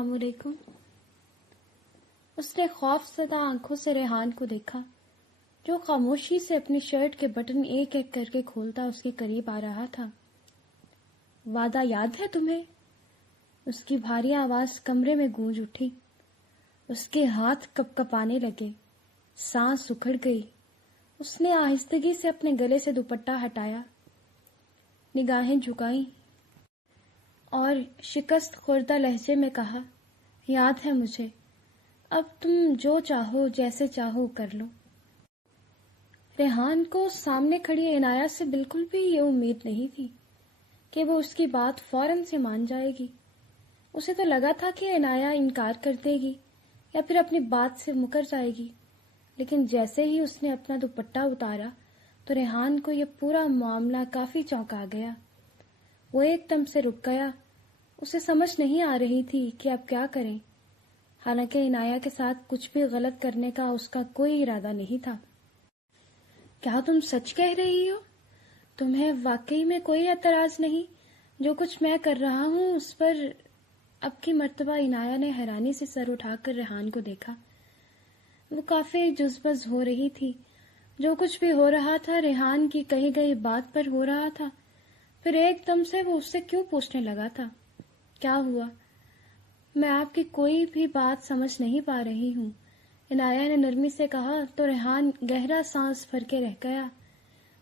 السلام علیکم۔ اس نے خوف زدہ آنکھوں سے ریحان کو دیکھا جو خاموشی سے اپنی شرٹ کے بٹن ایک ایک کر کے کھولتا اس کے قریب آ رہا تھا۔ وعدہ یاد ہے تمہیں؟ اس کی بھاری آواز کمرے میں گونج اٹھی۔ اس کے ہاتھ کپ کپانے لگے، سانس اکھڑ گئی۔ اس نے آہستگی سے اپنے گلے سے دوپٹہ ہٹایا، نگاہیں جھکائیں اور شکست خوردہ لہجے میں کہا، یاد ہے مجھے، اب تم جو چاہو جیسے چاہو کر لو۔ ریحان کو سامنے کھڑی عنایت سے بالکل بھی یہ امید نہیں تھی کہ وہ اس کی بات فوراً سے مان جائے گی۔ اسے تو لگا تھا کہ عنایت انکار کر دے گی یا پھر اپنی بات سے مکر جائے گی، لیکن جیسے ہی اس نے اپنا دوپٹہ اتارا تو ریحان کو یہ پورا معاملہ کافی چونکا گیا۔ وہ ایک دم سے رک گیا۔ اسے سمجھ نہیں آ رہی تھی کہ اب کیا کریں، حالانکہ عنایت کے ساتھ کچھ بھی غلط کرنے کا اس کا کوئی ارادہ نہیں تھا۔ کیا تم سچ کہہ رہی ہو؟ تمہیں واقعی میں کوئی اعتراض نہیں جو کچھ میں کر رہا ہوں اس پر؟ اب کی مرتبہ عنایت نے حیرانی سے سر اٹھا کر ریحان کو دیکھا۔ وہ کافی جذبز ہو رہی تھی۔ جو کچھ بھی ہو رہا تھا ریحان کی کہی گئی بات پر ہو رہا تھا، پھر ایک دم سے وہ اس سے کیوں پوچھنے لگا تھا؟ کیا ہوا؟ میں آپ کی کوئی بھی بات سمجھ نہیں پا رہی ہوں، عنایت نے نرمی سے کہا تو ریحان گہرا سانس بھر کے رہ گیا۔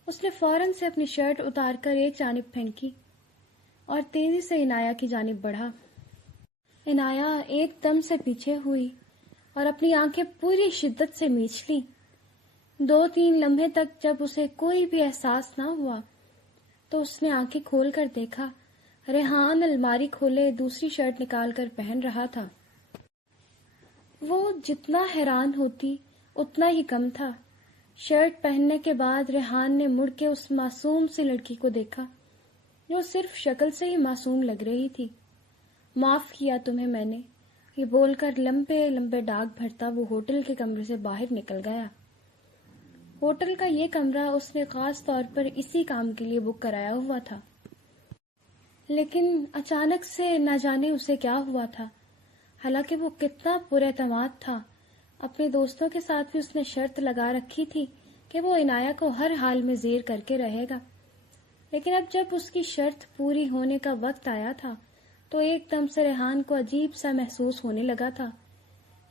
اس نے فوراً سے اپنی شرٹ اتار کر ایک جانب پھینکی اور تیزی سے عنایت کی جانب بڑھا۔ عنایت ایک دم سے پیچھے ہوئی اور اپنی آنکھیں پوری شدت سے میچ لی۔ 2-3 لمحے تک جب اسے کوئی بھی احساس نہ ہوا تو اس نے آنکھیں کھول کر دیکھا، ریحان الماری کھولے دوسری شرٹ نکال کر پہن رہا تھا۔ وہ جتنا حیران ہوتی اتنا ہی کم تھا۔ شرٹ پہننے کے بعد ریحان نے مڑ کے اس معصوم سی لڑکی کو دیکھا جو صرف شکل سے ہی معصوم لگ رہی تھی۔ معاف کیا تمہیں میں نے، یہ بول کر لمبے لمبے ڈاگ بھرتا وہ ہوٹل کے کمرے سے باہر نکل گیا۔ ہوٹل کا یہ کمرہ اس نے خاص طور پر اسی کام کے لیے بک کرایا ہوا تھا، لیکن اچانک سے نہ جانے اسے کیا ہوا تھا۔ حالانکہ وہ کتنا پر اعتماد تھا، اپنے دوستوں کے ساتھ بھی اس نے شرط لگا رکھی تھی کہ وہ عنایت کو ہر حال میں زیر کر کے رہے گا، لیکن اب جب اس کی شرط پوری ہونے کا وقت آیا تھا تو ایک دم سے ریحان کو عجیب سا محسوس ہونے لگا تھا۔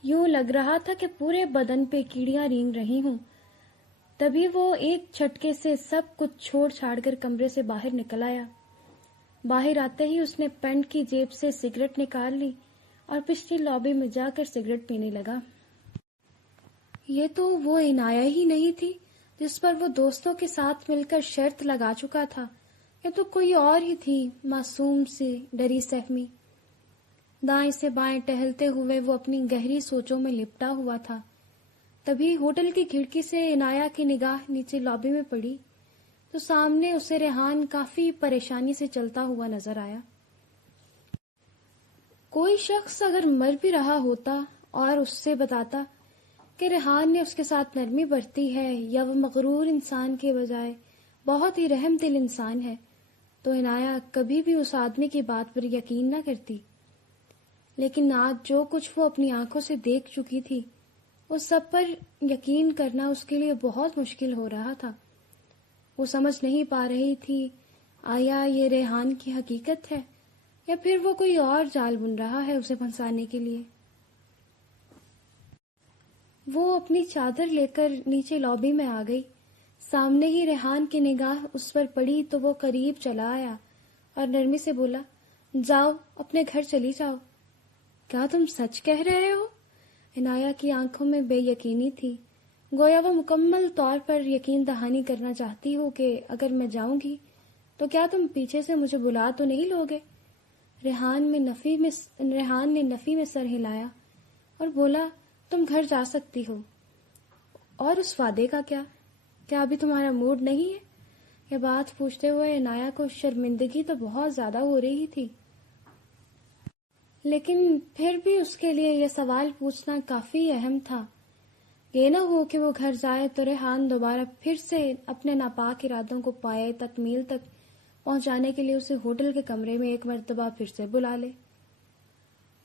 یوں لگ رہا تھا کہ پورے بدن پہ کیڑیاں رینگ رہی ہوں۔ تبھی وہ ایک جھٹکے سے سب کچھ چھوڑ چھاڑ کر کمرے سے باہر نکل آیا۔ باہر آتے ہی اس نے پینٹ کی جیب سے سگریٹ نکال لی اور پچھلی لابی میں جا کر سگریٹ پینے لگا۔ یہ تو وہ عنایت ہی نہیں تھی جس پر وہ دوستوں کے ساتھ مل کر شرط لگا چکا تھا، یہ تو کوئی اور ہی تھی، معصوم سی ڈری سہمی۔ دائیں سے بائیں ٹہلتے ہوئے وہ اپنی گہری سوچوں میں لپٹا ہوا تھا۔ تبھی ہوٹل کی کھڑکی سے عنایت کی نگاہ نیچے لابی میں پڑی تو سامنے اسے ریحان کافی پریشانی سے چلتا ہوا نظر آیا۔ کوئی شخص اگر مر بھی رہا ہوتا اور اس سے بتاتا کہ ریحان نے اس کے ساتھ نرمی برتی ہے یا وہ مغرور انسان کے بجائے بہت ہی رحم دل انسان ہے، تو عنایت کبھی بھی اس آدمی کی بات پر یقین نہ کرتی۔ لیکن آج جو کچھ وہ اپنی آنکھوں سے دیکھ چکی تھی اس سب پر یقین کرنا اس کے لیے بہت مشکل ہو رہا تھا۔ وہ سمجھ نہیں پا رہی تھی آیا یہ ریحان کی حقیقت ہے یا پھر وہ کوئی اور جال بن رہا ہے اسے پھنسانے کے لیے۔ وہ اپنی چادر لے کر نیچے لابی میں آ گئی۔ سامنے ہی ریحان کی نگاہ اس پر پڑی تو وہ قریب چلا آیا اور نرمی سے بولا، جاؤ اپنے گھر چلی جاؤ۔ کیا تم سچ کہہ رہے ہو؟ عنایت کی آنکھوں میں بے یقینی تھی، گویا وہ مکمل طور پر یقین دہانی کرنا چاہتی ہو کہ اگر میں جاؤں گی تو کیا تم پیچھے سے مجھے بلا تو نہیں لوگے؟ ریحان نے نفی میں سر ہلایا اور بولا، تم گھر جا سکتی ہو۔ اور اس وعدے کا کیا ابھی تمہارا موڈ نہیں ہے؟ یہ بات پوچھتے ہوئے عنایت کو شرمندگی تو بہت زیادہ ہو رہی تھی، لیکن پھر بھی اس کے لیے یہ سوال پوچھنا کافی اہم تھا۔ یہ نہ ہو کہ وہ گھر جائے تو ریحان دوبارہ پھر سے اپنے ناپاک ارادوں کو پائے تکمیل تک پہنچانے کے لیے اسے ہوٹل کے کمرے میں ایک مرتبہ پھر سے بلا لے۔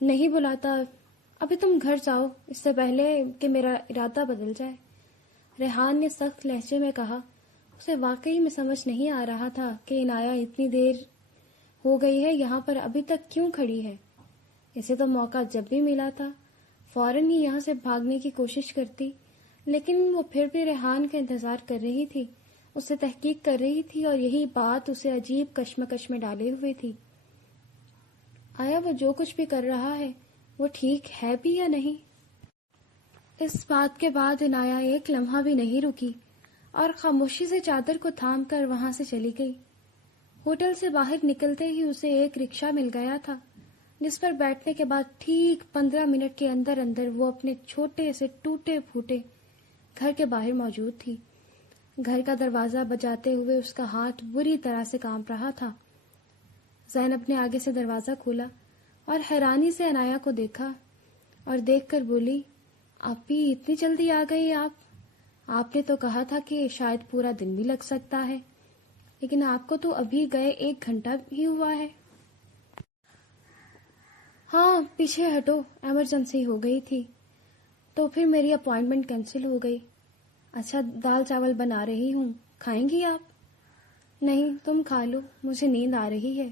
نہیں بلاتا، ابھی تم گھر جاؤ اس سے پہلے کہ میرا ارادہ بدل جائے، ریحان نے سخت لہجے میں کہا۔ اسے واقعی میں سمجھ نہیں آ رہا تھا کہ عنایہ اتنی دیر ہو گئی ہے یہاں پر ابھی تک کیوں کھڑی ہے۔ اسے تو موقع جب بھی ملا تھا فوراً ہی یہاں سے بھاگنے کی کوشش کرتی، لیکن وہ پھر بھی ریحان کا انتظار کر رہی تھی، اس سے تحقیق کر رہی تھی، اور یہی بات اسے عجیب کشمکش میں ڈالے ہوئے تھی۔ آیا وہ جو کچھ بھی کر رہا ہے وہ ٹھیک ہے بھی یا نہیں؟ اس بات کے بعد عنایہ ایک لمحہ بھی نہیں رکی اور خاموشی سے چادر کو تھام کر وہاں سے چلی گئی۔ ہوٹل سے باہر نکلتے ہی اسے ایک رکشہ مل گیا تھا، جس پر بیٹھنے کے بعد ٹھیک 15 منٹ کے اندر اندر وہ اپنے چھوٹے سے ٹوٹے پھوٹے گھر کے باہر موجود تھی۔ گھر کا دروازہ بجاتے ہوئے اس کا ہاتھ بری طرح سے کانپ رہا تھا۔ زینب نے آگے سے دروازہ کھولا اور حیرانی سے عنایہ کو دیکھا اور دیکھ کر بولی، آپ بھی اتنی جلدی آ گئی؟ آپ نے تو کہا تھا کہ شاید پورا دن بھی لگ سکتا ہے، لیکن آپ کو تو ابھی گئے 1 گھنٹہ ہی ہوا ہے۔ ہاں پیچھے ہٹو، ایمرجنسی ہو گئی تھی تو پھر میری اپوائنٹمنٹ کینسل ہو گئی۔ اچھا دال چاول بنا رہی ہوں، کھائیں گی آپ؟ نہیں تم کھا لو، مجھے نیند آ رہی ہے،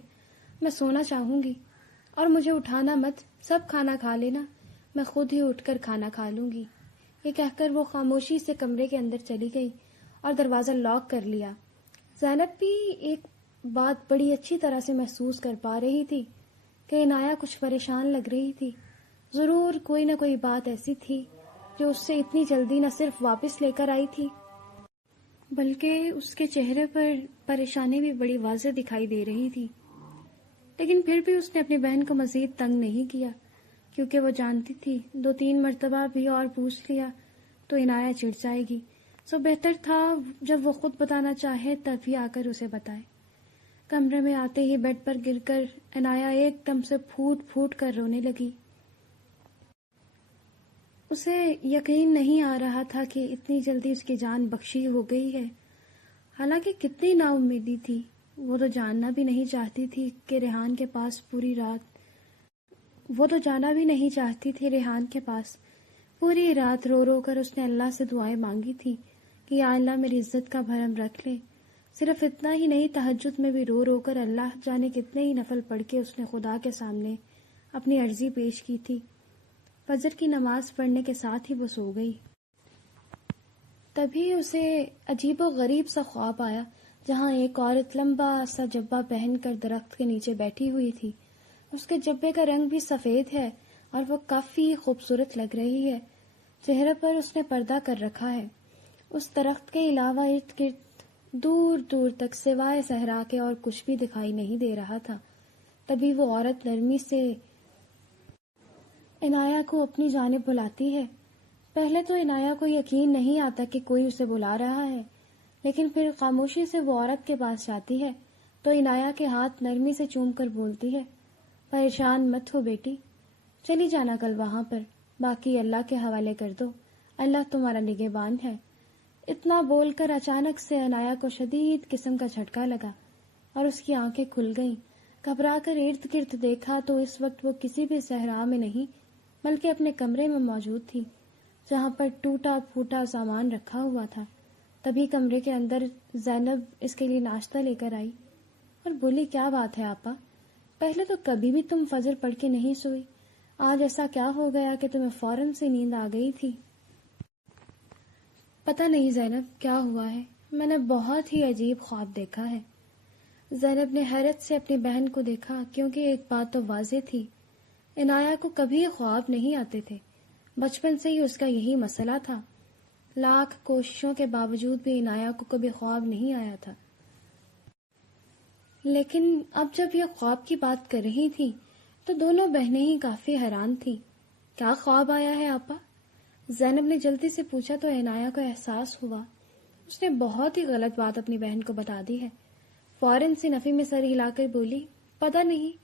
میں سونا چاہوں گی، اور مجھے اٹھانا مت، سب کھانا کھا لینا، میں خود ہی اٹھ کر کھانا کھا لوں گی۔ یہ کہہ کر وہ خاموشی سے کمرے کے اندر چلی گئی اور دروازہ لاک کر لیا۔ زینب بھی ایک بات بڑی اچھی طرح سے محسوس کر پا رہی تھی کہ عنایہ کچھ پریشان لگ رہی تھی، ضرور کوئی نہ کوئی بات ایسی تھی جو اس سے اتنی جلدی نہ صرف واپس لے کر آئی تھی بلکہ اس کے چہرے پر پریشانی بھی بڑی واضح دکھائی دے رہی تھی۔ لیکن پھر بھی اس نے اپنی بہن کو مزید تنگ نہیں کیا، کیونکہ وہ جانتی تھی 2-3 مرتبہ بھی اور پوچھ لیا تو عنایہ چڑ جائے گی، سو بہتر تھا جب وہ خود بتانا چاہے تبھی آ کر اسے بتائے۔ کمرے میں آتے ہی بیڈ پر گر کر عنایہ ایک دم سے پھوٹ پھوٹ کر رونے لگی۔ اسے یقین نہیں آ رہا تھا کہ اتنی جلدی اس کی جان بخشی ہو گئی ہے، حالانکہ کتنی نا امیدی تھی۔ وہ تو جاننا بھی نہیں چاہتی تھی کہ ریحان کے پاس پوری رات رو رو کر اس نے اللہ سے دعائیں مانگی تھی کہ یا اللہ میری عزت کا بھرم رکھ لے۔ صرف اتنا ہی نہیں، تہجد میں بھی رو رو کر اللہ جانے کتنے ہی نفل پڑھ کے اس نے خدا کے سامنے اپنی عرضی پیش کی تھی۔ فجر کی نماز پڑھنے کے ساتھ ہی وہ سو گئی۔ تبھی اسے عجیب و غریب سا خواب آیا، جہاں ایک عورت لمبا سا جبہ پہن کر درخت کے نیچے بیٹھی ہوئی تھی۔ اس کے جبے کا رنگ بھی سفید ہے اور وہ کافی خوبصورت لگ رہی ہے۔ چہرے پر اس نے پردہ کر رکھا ہے۔ اس درخت کے علاوہ ارد گرد دور دور تک سوائے صحرا کے اور کچھ بھی دکھائی نہیں دے رہا تھا۔ تبھی وہ عورت نرمی سے عنایہ کو اپنی جانب بلاتی ہے۔ پہلے تو عنایہ کو یقین نہیں آتا کہ کوئی اسے بلا رہا ہے، لیکن پھر خاموشی سے وہ عورت کے پاس جاتی ہے تو عنایہ کے ہاتھ نرمی سے چوم کر بولتی ہے، پریشان مت ہو بیٹی، چلی جانا کل وہاں پر، باقی اللہ کے حوالے کر دو، اللہ تمہارا نگہبان ہے۔ اتنا بول کر اچانک سے عنایہ کو شدید قسم کا جھٹکا لگا اور اس کی آنکھیں کھل گئیں۔ گھبرا کر ارد گرد دیکھا تو اس وقت وہ کسی بھی صحرا میں نہیں بلکہ اپنے کمرے میں موجود تھی، جہاں پر ٹوٹا پھوٹا سامان رکھا ہوا تھا۔ تبھی کمرے کے اندر زینب اس کے لیے ناشتہ لے کر آئی اور بولی، کیا بات ہے آپا، پہلے تو کبھی بھی تم فجر پڑھ کے نہیں سوئی، آج ایسا کیا ہو گیا کہ تمہیں فوراً سے نیند آ گئی تھی؟ پتہ نہیں زینب کیا ہوا ہے، میں نے بہت ہی عجیب خواب دیکھا ہے۔ زینب نے حیرت سے اپنی بہن کو دیکھا، کیونکہ ایک بات تو واضح تھی، عنایہ کو کبھی خواب نہیں آتے تھے، بچپن سے ہی اس کا یہی مسئلہ تھا۔ لاکھ کوششوں کے باوجود بھی عنایہ کو کبھی خواب نہیں آیا تھا، لیکن اب جب یہ خواب کی بات کر رہی تھی تو دونوں بہنیں ہی کافی حیران تھیں۔ کیا خواب آیا ہے آپا؟ زینب نے جلدی سے پوچھا تو عنایہ کو احساس ہوا اس نے بہت ہی غلط بات اپنی بہن کو بتا دی ہے۔ فوراً سے نفی میں سر ہلا کر بولی، پتہ نہیں،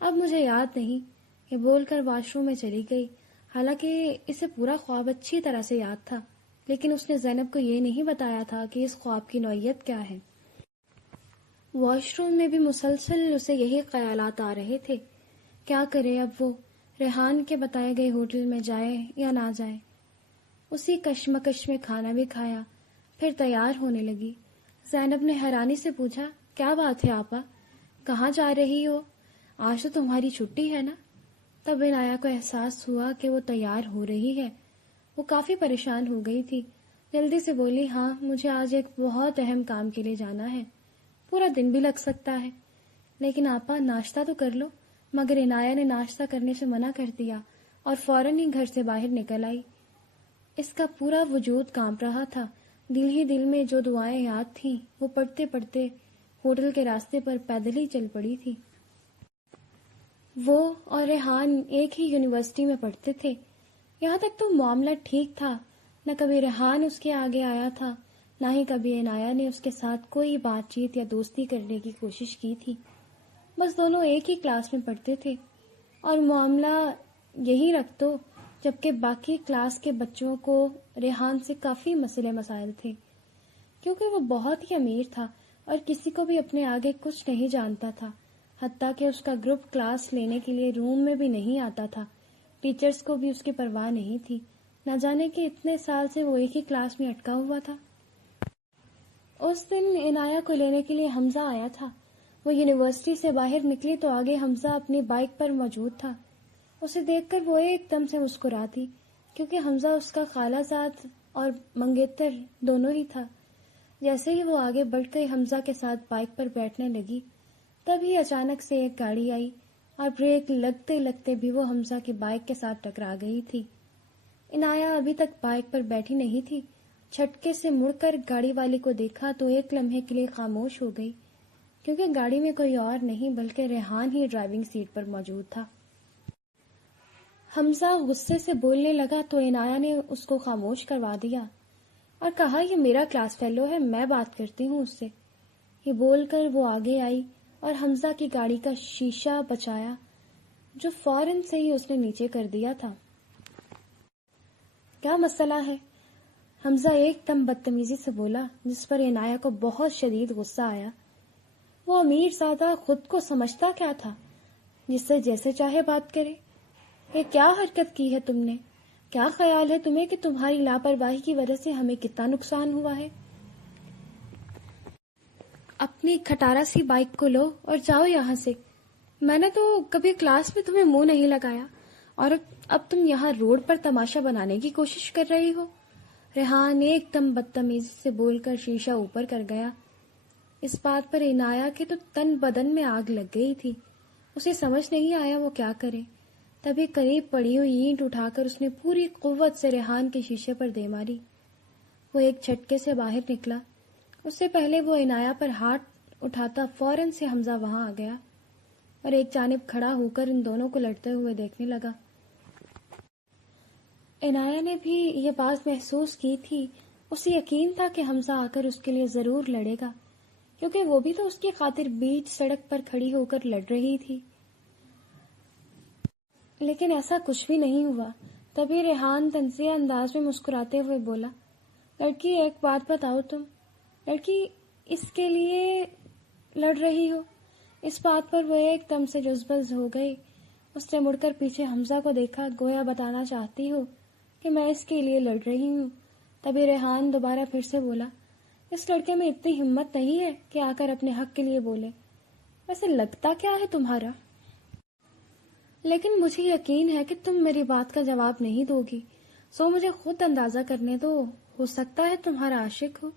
اب مجھے یاد نہیں، یہ بول کر واش روم میں چلی گئی۔ حالانکہ اسے پورا خواب اچھی طرح سے یاد تھا، لیکن اس نے زینب کو یہ نہیں بتایا تھا کہ اس خواب کی نوعیت کیا ہے۔ واش روم میں بھی مسلسل اسے یہی خیالات آ رہے تھے، کیا کرے اب وہ؟ ریحان کے بتائے گئے ہوٹل میں جائے یا نہ جائے۔ اسی کشمکش میں کھانا بھی کھایا، پھر تیار ہونے لگی۔ زینب نے حیرانی سے پوچھا، کیا بات ہے آپا، کہاں جا رہی ہو؟ آج تو تمہاری چھٹی ہے نا؟ تب عنایہ کو احساس ہوا کہ وہ تیار ہو رہی ہے۔ وہ کافی پریشان ہو گئی تھی، جلدی سے بولی، ہاں مجھے آج ایک بہت اہم کام کے لیے جانا ہے، پورا دن بھی لگ سکتا ہے۔ لیکن آپا ناشتہ تو کر لو۔ مگر عنایہ نے ناشتہ کرنے سے منع کر دیا اور فوراً ہی گھر سے باہر نکل آئی۔ اس کا پورا وجود کانپ رہا تھا، دل ہی دل میں جو دعائیں یاد تھیں وہ پڑھتے پڑھتے ہوٹل کے راستے پر پیدل ہی چل پڑی تھی۔ وہ اور ریحان ایک ہی یونیورسٹی میں پڑھتے تھے۔ یہاں تک تو معاملہ ٹھیک تھا، نہ کبھی ریحان اس کے آگے آیا تھا، نہ ہی کبھی عنایہ نے اس کے ساتھ کوئی بات چیت یا دوستی کرنے کی کوشش کی تھی۔ بس دونوں ایک ہی کلاس میں پڑھتے تھے اور معاملہ یہی رکھ دو، جبکہ باقی کلاس کے بچوں کو ریحان سے کافی مسئلے مسائل تھے، کیونکہ وہ بہت ہی امیر تھا اور کسی کو بھی اپنے آگے کچھ نہیں جانتا تھا، حتیٰ کہ اس کا گروپ کلاس لینے کے لیے روم میں بھی نہیں آتا تھا۔ ٹیچرز کو بھی اس کی پرواہ نہیں تھی، نہ جانے کہ اتنے سال سے وہ ایک ہی کلاس میں اٹکا ہوا تھا۔ اس دن عنایہ کو لینے کے لیے حمزہ آیا تھا۔ وہ یونیورسٹی سے باہر نکلی تو آگے حمزہ اپنی بائک پر موجود تھا۔ اسے دیکھ کر وہ ایک دم سے مسکرا دی، کیونکہ حمزہ اس کا خالہ زاد اور منگیتر دونوں ہی تھا۔ جیسے ہی وہ آگے بڑھ کر حمزہ کے ساتھ بائک پر بیٹھنے لگی، تبھی اچانک سے ایک گاڑی آئی اور بریک لگتے لگتے بھی وہ حمزہ کی بائک کے ساتھ ٹکرا گئی تھی۔ عنایہ ابھی تک بائک پر بیٹھی نہیں تھی، جھٹکے سے مڑ کر گاڑی والی کو دیکھا تو ایک لمحے کے لیے خاموش ہو گئی، کیونکہ گاڑی میں کوئی اور نہیں بلکہ ریحان ہی ڈرائیونگ سیٹ پر موجود تھا۔ حمزہ غصے سے بولنے لگا تو عنایہ نے اس کو خاموش کروا دیا اور کہا، یہ میرا کلاس فیلو ہے، میں بات کرتی ہوں اس سے۔ یہ بول کر وہ آگے آئی اور حمزہ کی گاڑی کا شیشہ بچایا، جو فوراً سے ہی اس نے نیچے کر دیا تھا۔ کیا مسئلہ ہے؟ حمزہ ایک دم بدتمیزی سے بولا، جس پر عنایہ کو بہت شدید غصہ آیا۔ وہ امیر زادہ خود کو سمجھتا کیا تھا، جس سے جیسے چاہے بات کرے؟ یہ کیا حرکت کی ہے تم نے؟ کیا خیال ہے تمہیں کہ تمہاری لاپرواہی کی وجہ سے ہمیں کتنا نقصان ہوا ہے؟ اپنی کھٹارا سی بائک کو لو اور جاؤ یہاں سے۔ میں نے تو کبھی کلاس میں تمہیں منہ نہیں لگایا اور اب تم یہاں روڈ پر تماشا بنانے کی کوشش کر رہی ہو۔ ریحان ایک دم بدتمیزی سے بول کر شیشہ اوپر کر گیا۔ اس بات پر عنایہ کے تو تن بدن میں آگ لگ گئی تھی، اسے سمجھ نہیں آیا وہ کیا کرے۔ تبھی قریب پڑی ہوئی اینٹ اٹھا کر اس نے پوری قوت سے ریحان کے شیشے پر دے ماری۔ وہ ایک جھٹکے سے باہر نکلا، اس سے پہلے وہ عنایہ پر ہاتھ اٹھاتا فوراً سے حمزہ وہاں آ گیا اور ایک جانب کھڑا ہو کر ان دونوں کو لڑتے ہوئے دیکھنے لگا۔ عنایہ نے بھی یہ بات محسوس کی تھی، اسے یقین تھا کہ حمزہ آ کر اس کے لیے ضرور لڑے گا، کیونکہ وہ بھی تو اس کی خاطر بیچ سڑک پر کھڑی ہو کر لڑ رہی تھی۔ لیکن ایسا کچھ بھی نہیں ہوا۔ تبھی ریحان طنزیہ انداز میں مسکراتے ہوئے بولا، لڑکی ایک بات بتاؤ، تم لڑکی اس کے لیے لڑ رہی ہو؟ اس بات پر وہ ایک دم سے جذبز ہو گئی۔ اس نے مڑ کر پیچھے حمزہ کو دیکھا، گویا بتانا چاہتی ہو کہ میں اس کے لیے لڑ رہی ہوں۔ تبھی ریحان دوبارہ پھر سے بولا، اس لڑکے میں اتنی ہمت نہیں ہے کہ آ کر اپنے حق کے لیے بولے۔ ویسے لگتا کیا ہے تمہارا؟ لیکن مجھے یقین ہے کہ تم میری بات کا جواب نہیں دو گی، سو مجھے خود اندازہ کرنے دو، ہو سکتا ہے تمہارا عاشق ہو،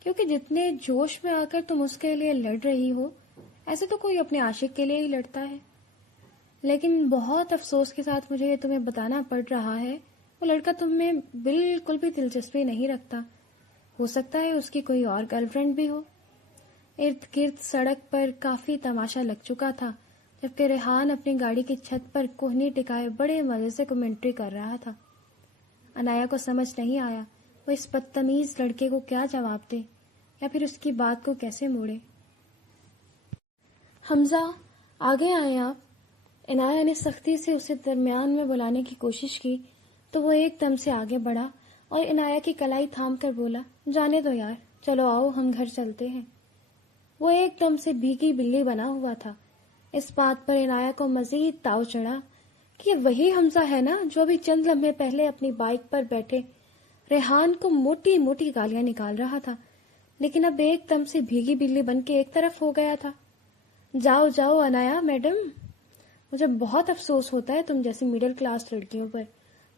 کیونکہ جتنے جوش میں آ کر تم اس کے لیے لڑ رہی ہو، ایسے تو کوئی اپنے عاشق کے لیے ہی لڑتا ہے۔ لیکن بہت افسوس کے ساتھ مجھے یہ تمہیں بتانا پڑ رہا ہے، وہ لڑکا تم میں بالکل بھی دلچسپی نہیں رکھتا، ہو سکتا ہے اس کی کوئی اور گرل فرینڈ بھی ہو۔ ارد گرد سڑک پر کافی تماشا لگ چکا تھا، جبکہ ریحان اپنی گاڑی کی چھت پر کوہنی ٹکائے بڑے مزے سے کمنٹری کر رہا تھا۔ عنایہ کو سمجھ نہیں آیا وہ اس بدتمیز لڑکے کو کیا جواب دے یا پھر اس کی بات کو کیسے موڑے۔ حمزہ آگے آئے آپ۔ عنایہ نے سختی سے اسے درمیان میں بلانے کی کوشش کی تو وہ ایک دم سے آگے بڑھا اور عنایہ کی کلائی تھام کر بولا، جانے دو یار، چلو آؤ ہم گھر چلتے ہیں۔ وہ ایک دم سے بھیگی بلی بنا ہوا تھا۔ اس بات پر عنایہ کو مزید تاؤ چڑھا کہ یہ وہی حمزہ ہے نا جو ابھی چند لمحے پہلے اپنی بائک پر بیٹھے ریحان کو موٹی موٹی گالیاں نکال رہا تھا، لیکن اب ایک دم سے بھیگی بلی بن کے ایک طرف ہو گیا تھا۔ جاؤ جاؤ انایا میڈم، مجھے بہت افسوس ہوتا ہے تم جیسی مڈل کلاس لڑکیوں پر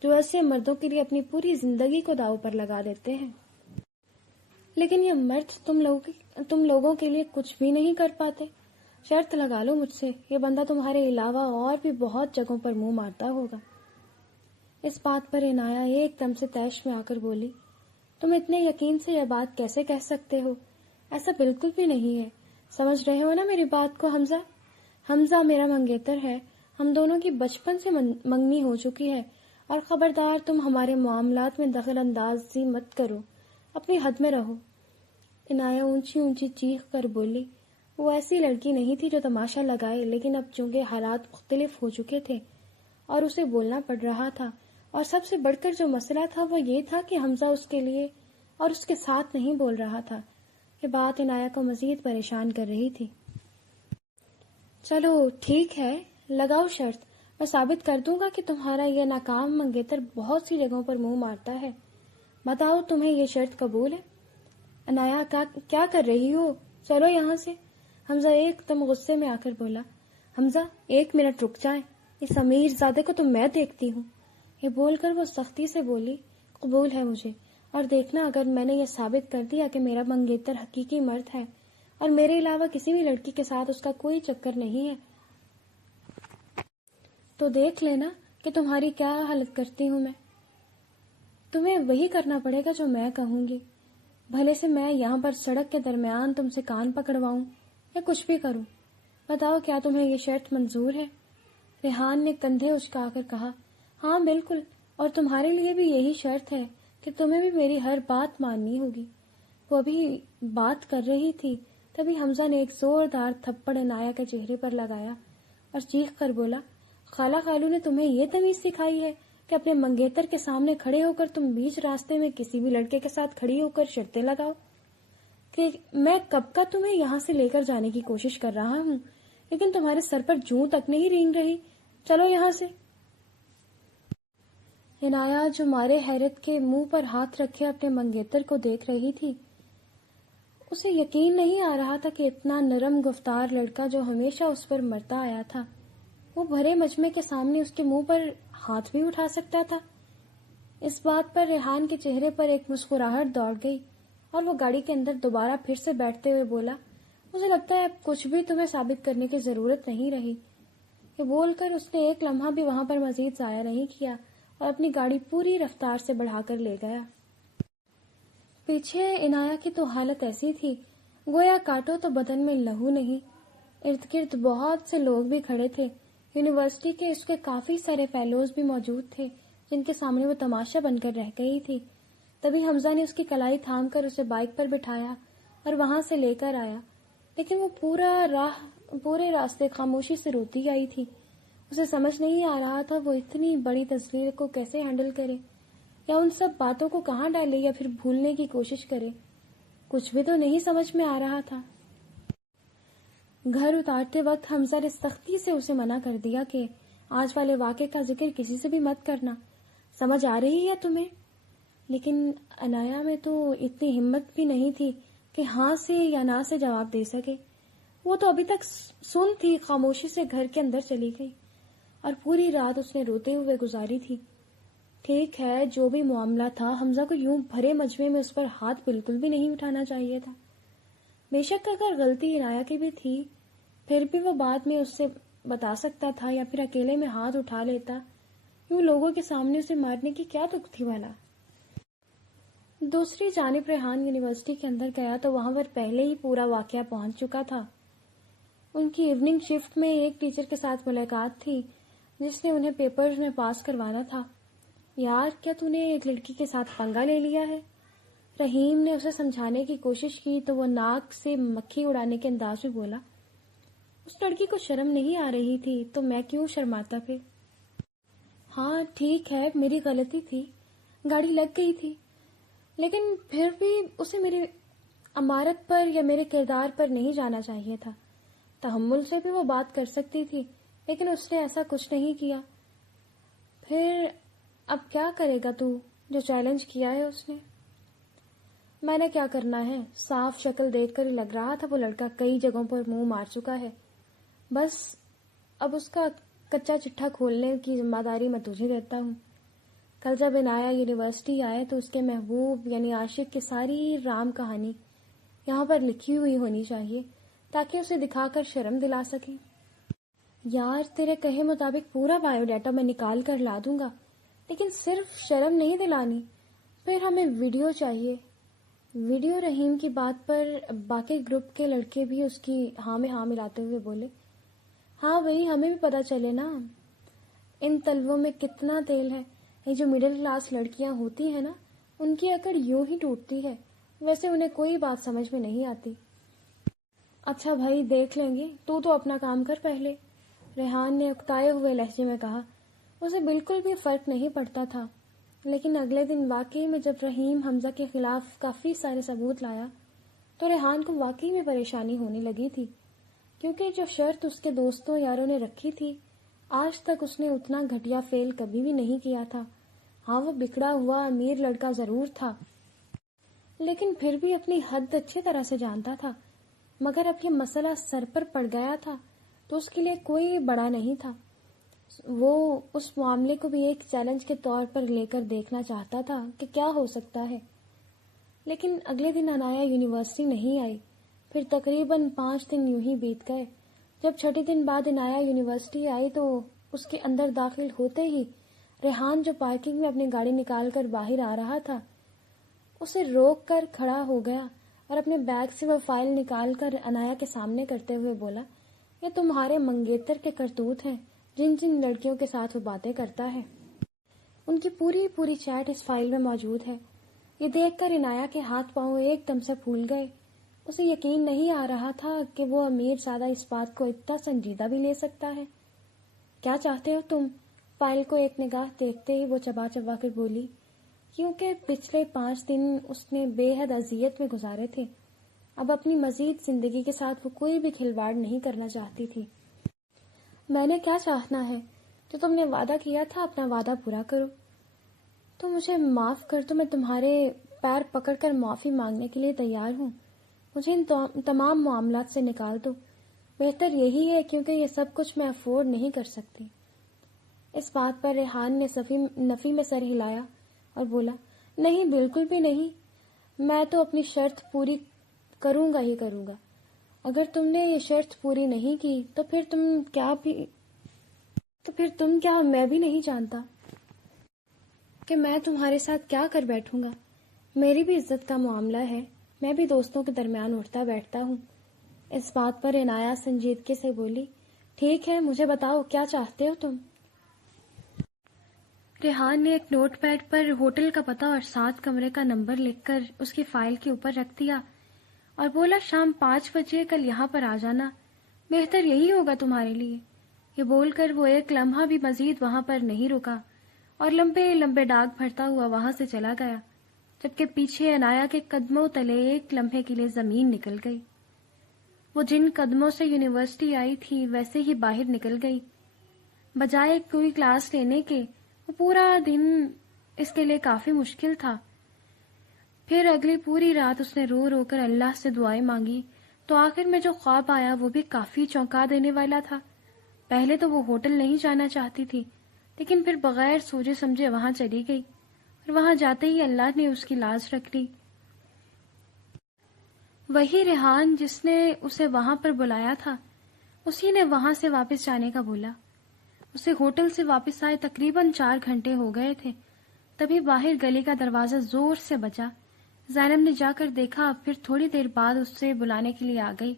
جو ایسے مردوں کے لیے اپنی پوری زندگی کو داؤ پر لگا دیتے ہیں، لیکن یہ مرد تم لوگوں کے لیے کچھ بھی نہیں کر پاتے۔ شرط لگا لو مجھ سے، یہ بندہ تمہارے علاوہ اور بھی بہت جگہوں پر منہ مارتا ہوگا۔ اس بات پر عنایا ایک دم سے طیش میں آ کر بولی، تم اتنے یقین سے یہ بات کیسے کہہ سکتے ہو؟ ایسا بالکل بھی نہیں ہے، سمجھ رہے ہو نا میری بات کو حمزہ؟ حمزہ میرا منگیتر ہے، ہم دونوں کی بچپن سے منگنی ہو چکی ہے، اور خبردار تم ہمارے معاملات میں دخل اندازی مت کرو، اپنی حد میں رہو۔ عنایا اونچی اونچی چیخ کر بولی۔ وہ ایسی لڑکی نہیں تھی جو تماشا لگائے، لیکن اب چونکہ حالات مختلف ہو چکے تھے اور اسے بولنا پڑ رہا تھا، اور سب سے بڑھ کر جو مسئلہ تھا وہ یہ تھا کہ حمزہ اس کے لیے اور اس کے ساتھ نہیں بول رہا تھا، یہ بات عنایا کو مزید پریشان کر رہی تھی۔ چلو ٹھیک ہے، لگاؤ شرط، میں ثابت کر دوں گا کہ تمہارا یہ ناکام منگیتر بہت سی جگہوں پر منہ مارتا ہے۔ بتاؤ تمہیں یہ شرط قبول ہے؟ عنایا کیا کر رہی ہو؟ چلو یہاں سے، حمزہ ایک دم غصے میں آ کر بولا۔ حمزہ 1 منٹ رک جائیں، اس امیر زادے کو تو میں دیکھتی ہوں۔ یہ بول کر وہ سختی سے بولی، قبول ہے مجھے، اور دیکھنا اگر میں نے یہ ثابت کر دیا کہ میرا منگیتر حقیقی مرد ہے اور میرے علاوہ کسی بھی لڑکی کے ساتھ اس کا کوئی چکر نہیں ہے، تو دیکھ لینا کہ تمہاری کیا حالت کرتی ہوں میں۔ تمہیں وہی کرنا پڑے گا جو میں کہوں گی، بھلے سے میں یہاں پر سڑک کے درمیان تم سے کان پکڑواؤں یا کچھ بھی کروں۔ بتاؤ کیا تمہیں یہ شرط منظور ہے؟ ریحان نے کندھے اچکا کر کہا، ہاں بالکل، اور تمہارے لیے بھی یہی شرط ہے کہ تمہیں بھی میری ہر بات ماننی ہوگی۔ وہ ابھی بات کر رہی تھی تبھی حمزہ نے ایک زوردار تھپڑ عنایا کے چہرے پر لگایا اور چیخ کر بولا، خالہ خالو نے تمہیں یہ تمیز سکھائی ہے کہ اپنے منگیتر کے سامنے کھڑے ہو کر تم بیچ راستے میں کسی بھی لڑکے کے ساتھ کھڑی ہو کر شرطیں لگاؤ؟ کہ میں کب کا تمہیں یہاں سے لے کر جانے کی کوشش کر رہا ہوں، لیکن تمہارے سر پر جوں تک نہیں رینگ رہی۔ چلو یہاں سے۔ عنایا جو مارے حیرت کے منہ پر ہاتھ رکھے اپنے منگیتر کو دیکھ رہی تھی، اسے یقین نہیں آ رہا تھا کہ اتنا نرم گفتار لڑکا جو ہمیشہ اس پر مرتا آیا تھا، وہ بھرے مجمع کے سامنے اس کے منہ پر ہاتھ بھی اٹھا سکتا تھا۔ اس بات پر ریحان کے چہرے پر ایک مسکراہٹ دوڑ گئی اور وہ گاڑی کے اندر دوبارہ پھر سے بیٹھتے ہوئے بولا، مجھے لگتا ہے اب کچھ بھی تمہیں ثابت کرنے کی ضرورت نہیں رہی۔ یہ بول کر اس نے ایک لمحہ بھی وہاں پر مزید ضائع نہیں کیا اور اپنی گاڑی پوری رفتار سے بڑھا کر لے گیا۔ پیچھے عنایا کی تو حالت ایسی تھی گویا کاٹو تو بدن میں لہو نہیں۔ ارد گرد بہت سے لوگ بھی کھڑے تھے، یونیورسٹی کے اس کے کافی سارے فیلوز بھی موجود تھے جن کے سامنے وہ تماشا بن کر رہ گئی تھی۔ تبھی حمزہ نے اس کی کلائی تھام کر اسے بائک پر بٹھایا اور وہاں سے لے کر آیا، لیکن وہ پورے راستے خاموشی سے روتی آئی تھی۔ اسے سمجھ نہیں آ رہا تھا وہ اتنی بڑی تذلیل کو کیسے ہینڈل کرے، یا ان سب باتوں کو کہاں ڈالے یا پھر بھولنے کی کوشش کرے۔ کچھ بھی تو نہیں سمجھ میں آ رہا تھا۔ گھر اتارتے وقت حمزہ نے سختی سے اسے منع کر دیا کہ آج والے واقعے کا ذکر کسی سے بھی مت کرنا، سمجھ آ رہی ہے تمہیں؟ لیکن عنایا میں تو اتنی ہمت بھی نہیں تھی کہ ہاں سے یا نہ سے جواب دے سکے۔ وہ تو ابھی تک سن تھی، خاموشی سے گھر کے اندر چلی گئی اور پوری رات اس نے روتے ہوئے گزاری تھی۔ ٹھیک ہے، جو بھی معاملہ تھا، حمزہ کو یوں بھرے مجمع میں اس پر ہاتھ بالکل بھی نہیں اٹھانا چاہیے تھا۔ بے شک اگر غلطی عنایا کی بھی تھی، پھر بھی وہ بعد میں اس سے بتا سکتا تھا یا پھر اکیلے میں ہاتھ اٹھا لیتا۔ یوں لوگوں کے سامنے اسے مارنے کی کیا دکھ تھی بھلا؟ دوسری جانب ریحان یونیورسٹی کے اندر گیا تو وہاں پر پہلے ہی پورا واقعہ پہنچ چکا تھا۔ ان کی ایوننگ شفٹ میں ایک ٹیچر کے ساتھ ملاقات تھی جس نے انہیں پیپرز میں پاس کروانا تھا۔ یار کیا تو نے ایک لڑکی کے ساتھ پنگا لے لیا ہے؟ رحیم نے اسے سمجھانے کی کوشش کی تو وہ ناک سے مکھی اڑانے کے انداز میں بولا، اس لڑکی کو شرم نہیں آ رہی تھی تو میں کیوں شرماتا پھر؟ ہاں ٹھیک ہے، میری غلطی تھی، گاڑی لگ گئی تھی، لیکن پھر بھی اسے میری امارت پر یا میرے کردار پر نہیں جانا چاہیے تھا۔ تحمل سے بھی وہ بات کر سکتی تھی، لیکن اس نے ایسا کچھ نہیں کیا۔ اب کیا کرے گا تو جو چیلنج کیا ہے اس نے؟ میں نے کیا کرنا ہے؟ صاف شکل دیکھ کر ہی لگ رہا تھا وہ لڑکا کئی جگہوں پر منہ مار چکا ہے. بس اب اس کا کچا چٹھا کھولنے کی ذمہ داری میں تجھے دیتا ہوں. کل جب عنایہ یونیورسٹی آئے تو اس کے محبوب یعنی عاشق کی ساری رام کہانی یہاں پر لکھی ہوئی ہونی چاہیے تاکہ اسے دکھا کر شرم دلا سکیں. یار تیرے کہے مطابق پورا بایو ڈیٹا میں نکال کر لا دوں گا، لیکن صرف شرم نہیں دلانی، پھر ہمیں ویڈیو چاہیے. ویڈیو؟ رحیم کی بات پر باقی گروپ کے لڑکے بھی اس کی ہاں میں ہاں ملاتے ہوئے بولے. ہاں وہی ہمیں بھی پتا چلے نا ان تلووں میں کتنا تیل ہے. یہ جو مڈل کلاس لڑکیاں ہوتی ہیں نا ان کی اکڑ یوں ہی ٹوٹتی ہے، ویسے انہیں کوئی بات سمجھ میں نہیں آتی. اچھا بھائی دیکھ لیں گے، تو اپنا کام کر پہلے، ریحان نے اکتائے ہوئے لہجے میں کہا. اسے بالکل بھی فرق نہیں پڑتا تھا، لیکن اگلے دن واقعی میں جب رحیم حمزہ کے خلاف کافی سارے ثبوت لایا تو ریحان کو واقعی میں پریشانی ہونے لگی تھی، کیونکہ جو شرط اس کے دوستوں یاروں نے رکھی تھی آج تک اس نے اتنا گھٹیا فیل کبھی بھی نہیں کیا تھا. ہاں وہ بگڑا ہوا امیر لڑکا ضرور تھا، لیکن پھر بھی اپنی حد اچھی طرح سے جانتا تھا. مگر اب یہ مسئلہ سر پر پڑ گیا تھا تو اس کے لیے کوئی بڑا نہیں تھا. وہ اس معاملے کو بھی ایک چیلنج کے طور پر لے کر دیکھنا چاہتا تھا کہ کیا ہو سکتا ہے. لیکن اگلے دن عنایہ یونیورسٹی نہیں آئی. پھر تقریباً 5 دن یوں ہی بیت گئے. جب 6 دن بعد عنایہ یونیورسٹی آئی تو اس کے اندر داخل ہوتے ہی ریحان جو پارکنگ میں اپنی گاڑی نکال کر باہر آ رہا تھا اسے روک کر کھڑا ہو گیا اور اپنے بیگ سے وہ فائل نکال کر عنایہ کے سامنے کرتے ہوئے بولا، یہ تمہارے منگیتر کے کرتوت ہیں جن جن لڑکیوں کے ساتھ وہ باتیں کرتا ہے. ان کی پوری چیٹ اس فائل میں موجود ہے. یہ دیکھ کر عنایہ کے ہاتھ پاؤں ایک دم سے پھول گئے. اسے یقین نہیں آ رہا تھا کہ وہ امیر زیادہ اس بات کو اتنا سنجیدہ بھی لے سکتا ہے. کیا چاہتے ہو تم؟ فائل کو ایک نگاہ دیکھتے ہی وہ چبا چبا کر بولی، کیونکہ پچھلے 5 دن اس نے بے حد اذیت میں گزارے تھے. اب اپنی مزید زندگی کے ساتھ وہ کوئی بھی کھلواڑ نہیں کرنا چاہتی تھی. میں نے کیا چاہنا ہے؟ جو تم نے وعدہ کیا تھا اپنا وعدہ پورا کرو. تو مجھے معاف کر دو، میں تمہارے پیر پکڑ کر معافی مانگنے کے لیے تیار ہوں. مجھے ان تمام معاملات سے نکال دو. بہتر یہی ہے کیونکہ یہ سب کچھ میں افورڈ نہیں کر سکتی. اس بات پر ریحان نے نفی میں سر ہلایا اور بولا، نہیں بالکل بھی نہیں، میں تو اپنی شرط پوری کروں گا ہی کروں گا. اگر تم نے یہ شرط پوری نہیں کی تو پھر تم کیا میں بھی نہیں جانتا کہ میں تمہارے ساتھ کیا کر بیٹھوں گا. میری بھی عزت کا معاملہ ہے، میں بھی دوستوں کے درمیان اٹھتا بیٹھتا ہوں. اس بات پر عنایہ سنجیدگی سے بولی، ٹھیک ہے مجھے بتاؤ کیا چاہتے ہو تم؟ ریحان نے ایک نوٹ پیڈ پر ہوٹل کا پتہ اور 7 کمرے کا نمبر لکھ کر اس کی فائل کے اوپر رکھ دیا اور بولا، شام 5 بجے کل یہاں پر آ جانا، بہتر یہی ہوگا تمہارے لیے. یہ بول کر وہ ایک لمحہ بھی مزید وہاں پر نہیں رکا اور لمبے لمبے ڈاگ بھرتا ہوا وہاں سے چلا گیا، جبکہ پیچھے عنایہ کے قدموں تلے ایک لمحے کے لیے زمین نکل گئی. وہ جن قدموں سے یونیورسٹی آئی تھی ویسے ہی باہر نکل گئی. بجائے کوئی کلاس لینے کے وہ پورا دن اس کے لیے کافی مشکل تھا. پھر اگلی پوری رات اس نے رو رو کر اللہ سے دعائیں مانگی تو آخر میں جو خواب آیا وہ بھی کافی چونکا دینے والا تھا. پہلے تو وہ ہوٹل نہیں جانا چاہتی تھی، لیکن پھر بغیر سوچے سمجھے وہاں چلی گئی اور وہاں جاتے ہی اللہ نے اس کی لاز رکھ لی. وہی ریحان جس نے اسے وہاں پر بلایا تھا اسی نے وہاں سے واپس جانے کا بولا. اسے ہوٹل سے واپس آئے تقریباً 4 گھنٹے ہو گئے تھے. تبھی باہر گلی کا دروازہ زور سے بجا. زینب نے جا کر دیکھا، پھر تھوڑی دیر بعد اس سے بلانے کے لیے آ گئی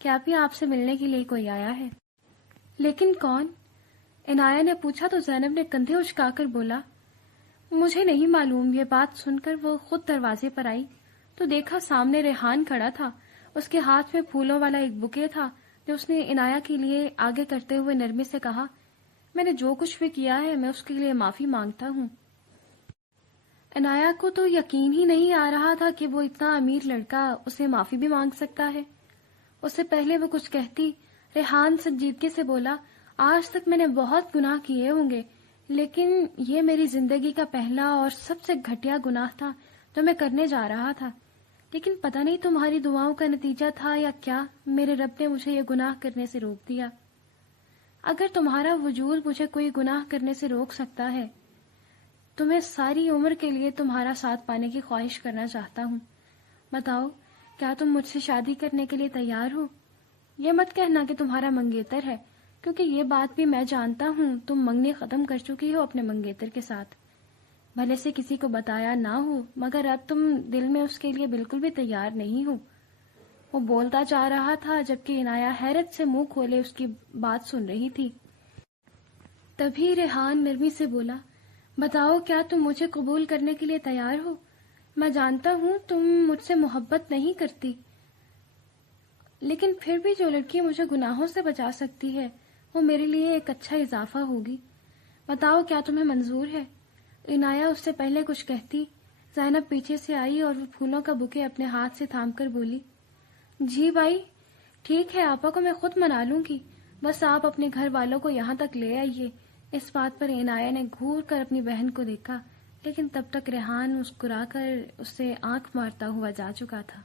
کہ آپ سے ملنے کے لیے کوئی آیا ہے. لیکن کون؟ عنایہ نے پوچھا تو زینب نے کندھے اچکا کر بولا، مجھے نہیں معلوم. یہ بات سن کر وہ خود دروازے پر آئی تو دیکھا سامنے ریحان کھڑا تھا. اس کے ہاتھ میں پھولوں والا ایک بکے تھا جو اس نے عنایہ کے لیے آگے کرتے ہوئے نرمی سے کہا، میں نے جو کچھ بھی کیا ہے میں اس کے لیے معافی مانگتا ہوں. عنایہ کو تو یقین ہی نہیں آ رہا تھا کہ وہ اتنا امیر لڑکا اسے معافی بھی مانگ سکتا ہے. اس سے پہلے وہ کچھ کہتی ریحان سنجیدگی سے بولا، آج تک میں نے بہت گناہ کیے ہوں گے لیکن یہ میری زندگی کا پہلا اور سب سے گھٹیا گناہ تھا جو میں کرنے جا رہا تھا، لیکن پتہ نہیں تمہاری دعاؤں کا نتیجہ تھا یا کیا، میرے رب نے مجھے یہ گناہ کرنے سے روک دیا۔ اگر تمہارا وجود مجھے کوئی گناہ کرنے سے روک سکتا ہے تو میں ساری عمر کے لیے تمہارا ساتھ پانے کی خواہش کرنا چاہتا ہوں۔ بتاؤ، کیا تم مجھ سے شادی کرنے کے لیے تیار ہو؟ یہ مت کہنا کہ تمہارا منگیتر ہے، کیونکہ یہ بات بھی میں جانتا ہوں تم منگنی ختم کر چکی ہو اپنے منگیتر کے ساتھ، بھلے سے کسی کو بتایا نہ ہو، مگر اب تم دل میں اس کے لیے بالکل بھی تیار نہیں ہو۔ وہ بولتا جا رہا تھا جبکہ عنایہ حیرت سے منہ کھولے اس کی بات سن رہی تھی۔ تبھی ریحان نرمی سے بولا، بتاؤ، کیا تم مجھے قبول کرنے کے لیے تیار ہو؟ میں جانتا ہوں تم مجھ سے محبت نہیں کرتی، لیکن پھر بھی جو لڑکی مجھے گناہوں سے بچا سکتی ہے وہ میرے لیے ایک اچھا اضافہ ہوگی۔ بتاؤ، کیا تمہیں منظور ہے؟ عنایہ اس سے پہلے کچھ کہتی، زینب پیچھے سے آئی اور وہ پھولوں کا بکے اپنے ہاتھ سے تھام کر بولی، جی بھائی، ٹھیک ہے، آپا کو میں خود منا لوں گی، بس آپ اپنے گھر والوں کو یہاں تک لے آئیے۔ اس بات پر عنایہ نے گھور کر اپنی بہن کو دیکھا، لیکن تب تک ریحان مسکرا کر اس سے آنکھ مارتا ہوا جا چکا تھا۔